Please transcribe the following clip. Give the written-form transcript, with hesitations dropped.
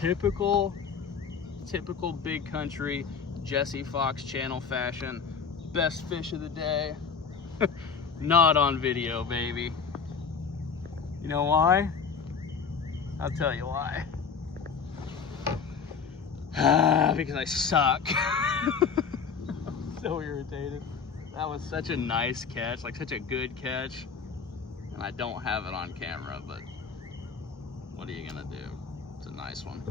typical big country Jesse Fox channel fashion. Best fish of the day. Not on video, baby. You know why? I'll tell you why. Because I suck. I'm so irritated. That was such a nice catch, like such a good catch. And I don't have it on camera, but what are you gonna do? It's a nice one.